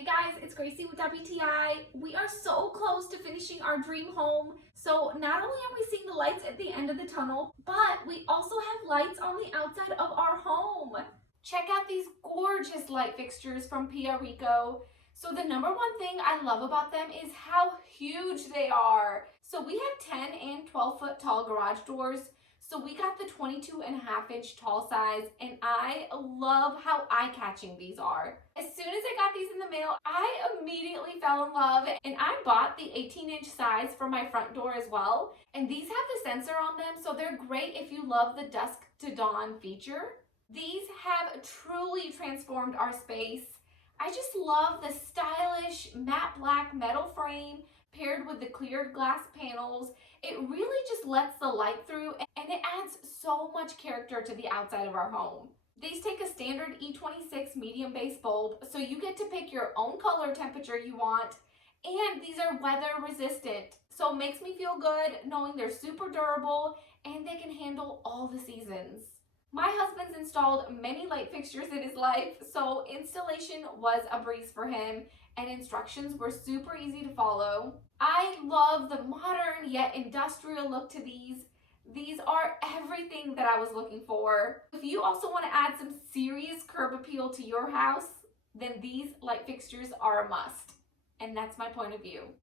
Hey guys, it's Gracie with WTI. We are so close to finishing our dream home. So not only are we seeing the lights at the end of the tunnel, but we also have lights on the outside of our home. Check out these gorgeous light fixtures from Pia Ricco. So the number one thing I love about them is how huge they are. So we have 10 and 12 foot tall garage doors. So we got the 22.5-inch tall size, and I love how eye-catching these are. As soon as I got these in the mail, I immediately fell in love, and I bought the 18-inch size for my front door as well. And these have the sensor on them, so they're great if you love the dusk to dawn feature. These have truly transformed our space. I just love the stylish matte black metal frame paired with the cleared glass panels. It really just lets the light through, and it adds so much character to the outside of our home. These take a standard E26 medium base bulb, so you get to pick your own color temperature you want, and these are weather resistant, so it makes me feel good knowing they're super durable and they can handle all the seasons. My husband's installed many light fixtures in his life, so installation was a breeze for him, and instructions were super easy to follow. I love the modern yet industrial look to these. These are everything that I was looking for. If you also want to add some serious curb appeal to your house, then these light fixtures are a must. And that's my point of view.